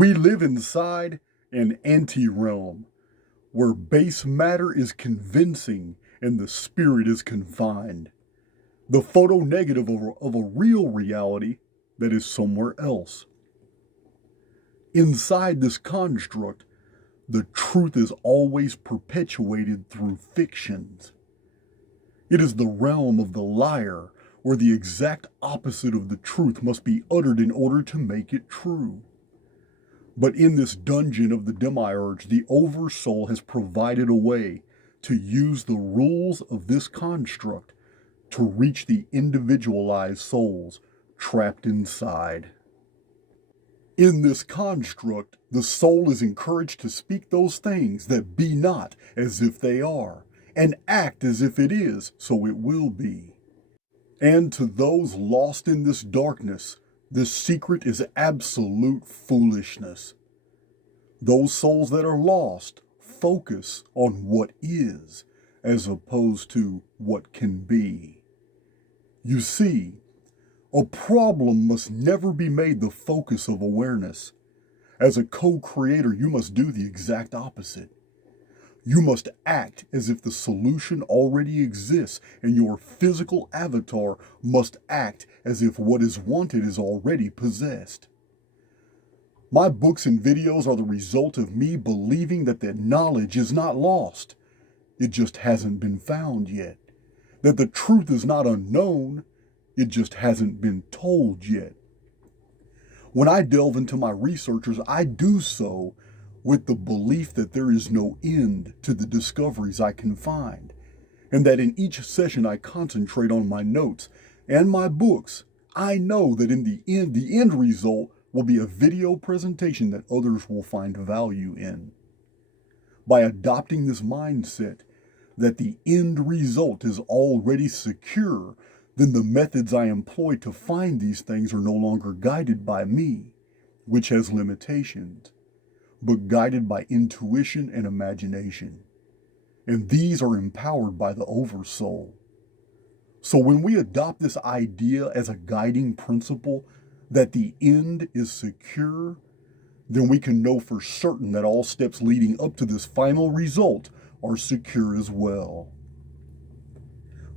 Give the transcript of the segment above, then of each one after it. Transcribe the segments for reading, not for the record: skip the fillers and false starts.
We live inside an anti-realm where base matter is convincing and the spirit is confined. The photo negative of a real reality that is somewhere else. Inside this construct, the truth is always perpetuated through fictions. It is the realm of the liar, where the exact opposite of the truth must be uttered in order to make it true. But in this dungeon of the demiurge, the oversoul has provided a way to use the rules of this construct to reach the individualized souls trapped inside. In this construct, the soul is encouraged to speak those things that be not as if they are, and act as if it is, so it will be. And to those lost in this darkness, this secret is absolute foolishness. Those souls that are lost focus on what is, as opposed to what can be. You see, a problem must never be made the focus of awareness. As a co-creator, you must do the exact opposite. You must act as if the solution already exists, and your physical avatar must act as if what is wanted is already possessed. My books and videos are the result of me believing that the knowledge is not lost. It just hasn't been found yet. That the truth is not unknown. It just hasn't been told yet. When I delve into my researches, I do so with the belief that there is no end to the discoveries I can find, and that in each session I concentrate on my notes and my books. I know that in the end result will be a video presentation that others will find value in. By adopting this mindset that the end result is already secure, then the methods I employ to find these things are no longer guided by me, which has limitations, but guided by intuition and imagination. And these are empowered by the Oversoul. So when we adopt this idea as a guiding principle that the end is secure, then we can know for certain that all steps leading up to this final result are secure as well.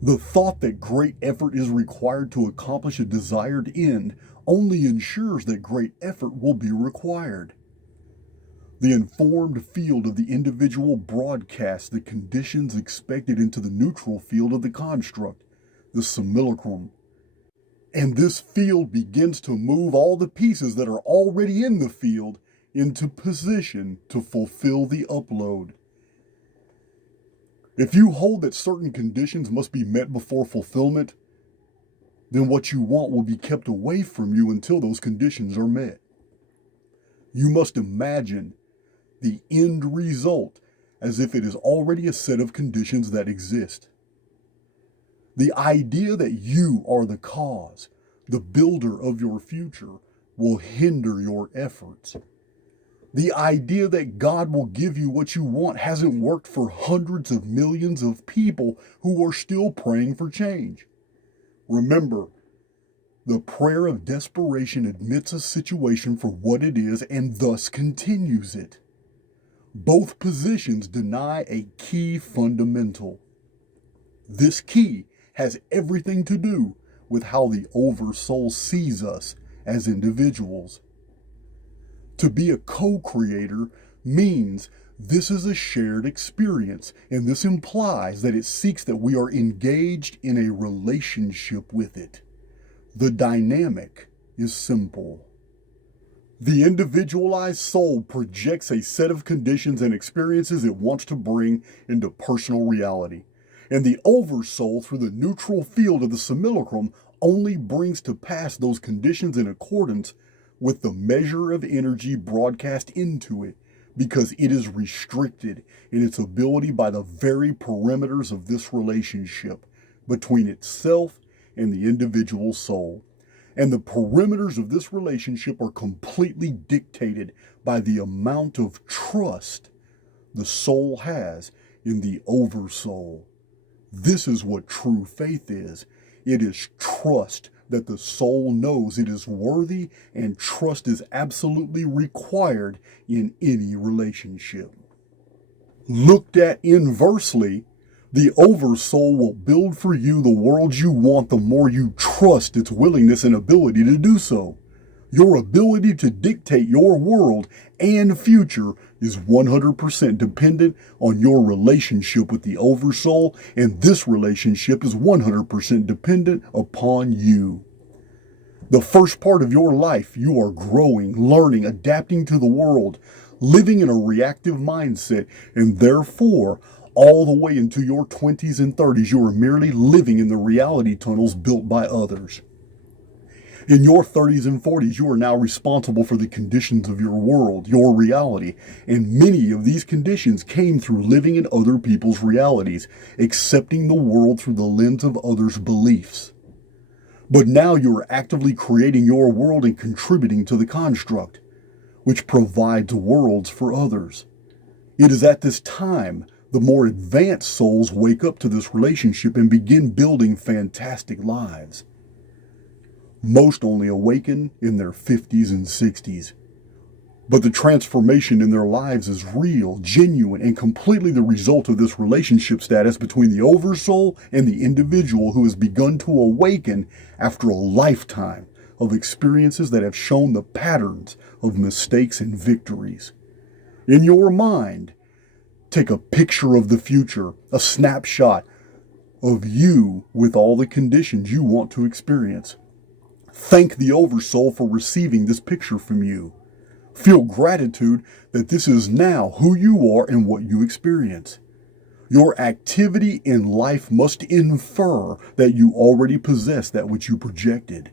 The thought that great effort is required to accomplish a desired end only ensures that great effort will be required. The informed field of the individual broadcasts the conditions expected into the neutral field of the construct, the simulacrum. And this field begins to move all the pieces that are already in the field into position to fulfill the upload. If you hold that certain conditions must be met before fulfillment, then what you want will be kept away from you until those conditions are met. You must imagine the end result as if it is already a set of conditions that exist. The idea that you are the cause, the builder of your future, will hinder your efforts. The idea that God will give you what you want hasn't worked for hundreds of millions of people who are still praying for change. Remember, the prayer of desperation admits a situation for what it is and thus continues it. Both positions deny a key fundamental. This key has everything to do with how the Oversoul sees us as individuals. To be a co-creator means this is a shared experience, and this implies that it seeks that we are engaged in a relationship with it. The dynamic is simple. The individualized soul projects a set of conditions and experiences it wants to bring into personal reality, and the Oversoul, through the neutral field of the simulacrum, only brings to pass those conditions in accordance with the measure of energy broadcast into it, because it is restricted in its ability by the very perimeters of this relationship between itself and the individual soul. And the perimeters of this relationship are completely dictated by the amount of trust the soul has in the Oversoul. This is what true faith is. It is trust that the soul knows it is worthy and trust is absolutely required in any relationship. Looked at inversely, the oversoul will build for you the world you want the more you trust its willingness and ability to do so. Your ability to dictate your world and future is 100% dependent on your relationship with the oversoul, and this relationship is 100% dependent upon you. The first part of your life, you are growing, learning, adapting to the world, living in a reactive mindset, and therefore, all the way into your 20s and 30s, you are merely living in the reality tunnels built by others. In your 30s and 40s, you are now responsible for the conditions of your world, your reality, and many of these conditions came through living in other people's realities, accepting the world through the lens of others' beliefs. But now you are actively creating your world and contributing to the construct, which provides worlds for others. It is at this time the more advanced souls wake up to this relationship and begin building fantastic lives. Most only awaken in their 50s and 60s. But the transformation in their lives is real, genuine, and completely the result of this relationship status between the oversoul and the individual who has begun to awaken after a lifetime of experiences that have shown the patterns of mistakes and victories. In your mind, take a picture of the future, a snapshot of you with all the conditions you want to experience. Thank the oversoul for receiving this picture from you. Feel gratitude that this is now who you are and what you experience. Your activity in life must infer that you already possess that which you projected.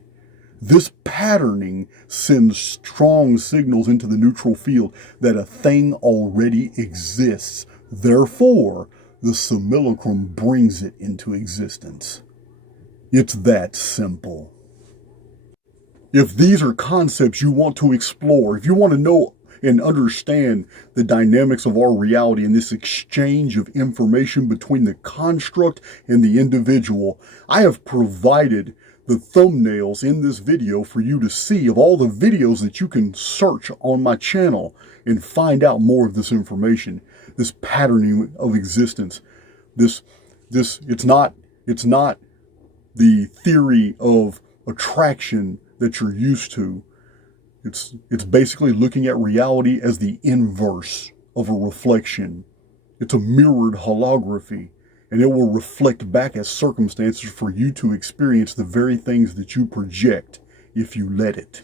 This patterning sends strong signals into the neutral field that a thing already exists. Therefore, the simulacrum brings it into existence. It's that simple. If these are concepts you want to explore, if you want to know and understand the dynamics of our reality and this exchange of information between the construct and the individual, I have provided the thumbnails in this video for you to see of all the videos that you can search on my channel and find out more of this information, this patterning of existence. It's not the theory of attraction that you're used to. It's basically looking at reality as the inverse of a reflection. It's a mirrored holography, and it will reflect back as circumstances for you to experience the very things that you project if you let it.